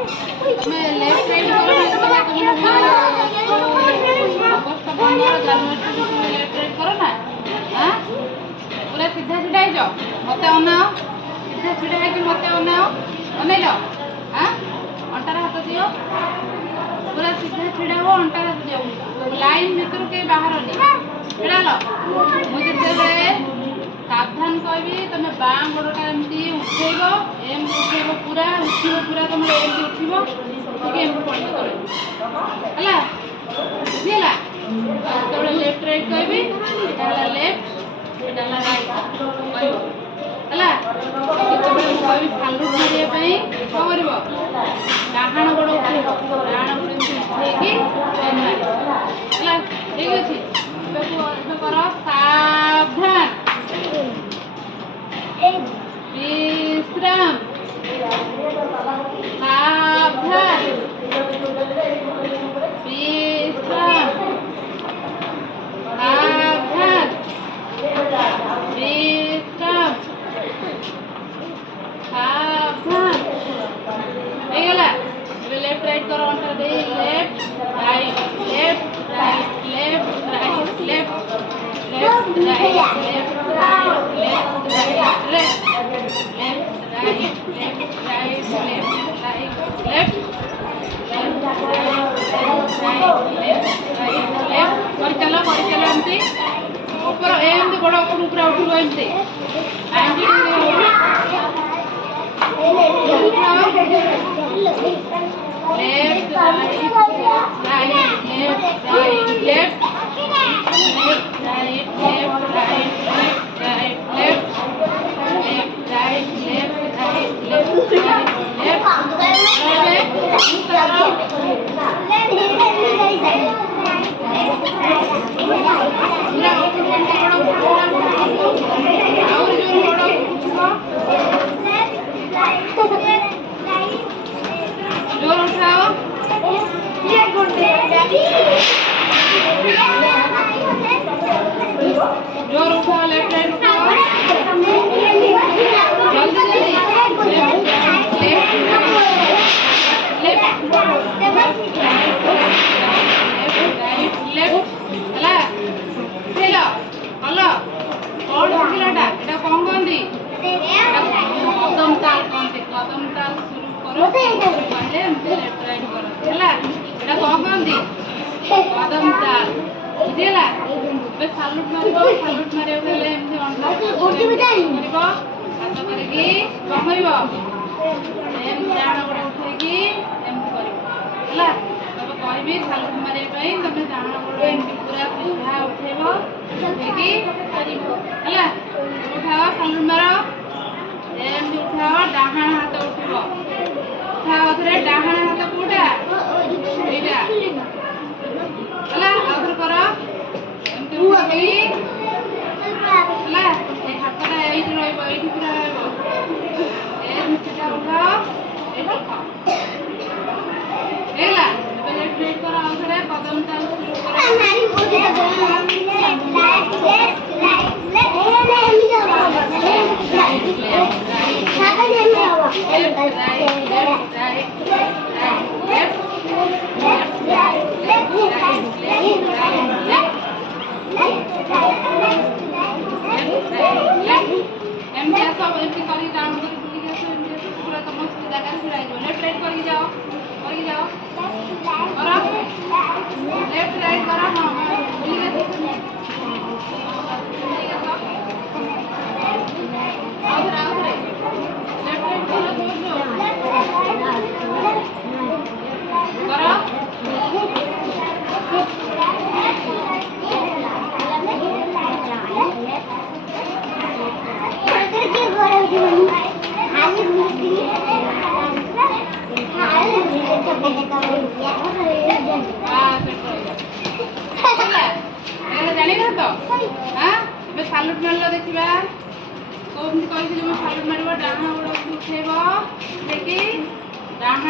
मैं left right करो ना तो अगस्त 15 जनवरी 26 में लेफ्ट राइट करो ना। हां पूरा सीधा सीधा ही जाओ मते अनाओ सीधा सीधा है कि मते अनाओ अने लो। हां अंटार हाथ दियो पूरा सीधा सीधा हो अंटार हाथ दियो लाइन भीतर के बाहर नहीं छेड़ा लो। मुझे जेबे सावधान कहबी तुम बाँ गोड़टा एमती उठेब एमती उठेब पूरा उठिब पूरा तुम एमती उठिब ठीक एमती पड़ी करे है बुझीला। तो लेफ्ट राइट कहबी एटा हला लेफ्ट एटा हला राइट कहबो है। तो कहबी फालुट मारिया पई को करबो डाहाण गोड़ उठेब डाहाण गोड़ उठेकी है ठीक अछि। तो करो सावधान विश्राम सावधान विश्राम सावधान विश्राम सावधान हो गला। लेफ्ट राइट करो अंतर they left right left right left right left left right left right left right left right left right left right left कर चलो एमती ऊपर एमती बड़ ऊपर ऊपर उठो एमती left right right left right left right left right right left left right left right left जोर उठाओ जोर उठाओ लेफ्ट राइट उठाओ जल्दी जल्दी लेफ्ट हला हेलो हलो कौन शिखलाटा एटा कोन कोंदी कदम ताल कोंदी कदम ताल शुरू करो पहले हमसे लेफ्ट राइट करो हला एटा कोन कोंदी कदम ताल बुझिला। बे सालुट मारिबो हेले एमसे अंडा मारिबो हाथ करके कमइबो एम डाण गोड़ उठेकी एमसे करिबो हला। तब कहबी सालुट मारे पई तमे डाण गोड़ एमसे पूरा सीधा उठेबो उठेकी करिबो हला। उठाओ सालुट मारो एमसे उठाओ डाहाण हाथ उठिबो उठाओ थरे डाहाण हाथ कोटा एटा हला आउथर करो एमसे उठेकी हला ए हाथटा एइठी रहइबो एइठी पूरा रहइबो एमसे उठाओ एटा खाओ हेला। लेफ्ट राइट करो आउथरे कदम ताल शुरू करो हमारी बोली लेफ्ट राइट करो हां भूल गए सालुट मारल देखा कौन कही सालुट मार डाण गोड़ उठेब देखी डाण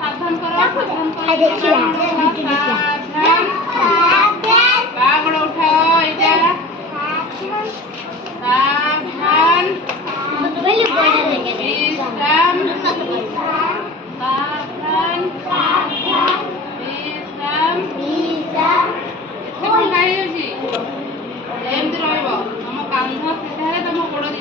सावधान कर बागड़ उठाओ সাবধান বিশ্রাম সাবধান বিশ্ରାମ ଏତେ କଣ ଗାଇ ଯାଉଛି ଏମିତି ରହିବ ତମ କାନ୍ଧ ସିଧା ହେଲେ ତମ ଗୋଡ଼ ଦିଟା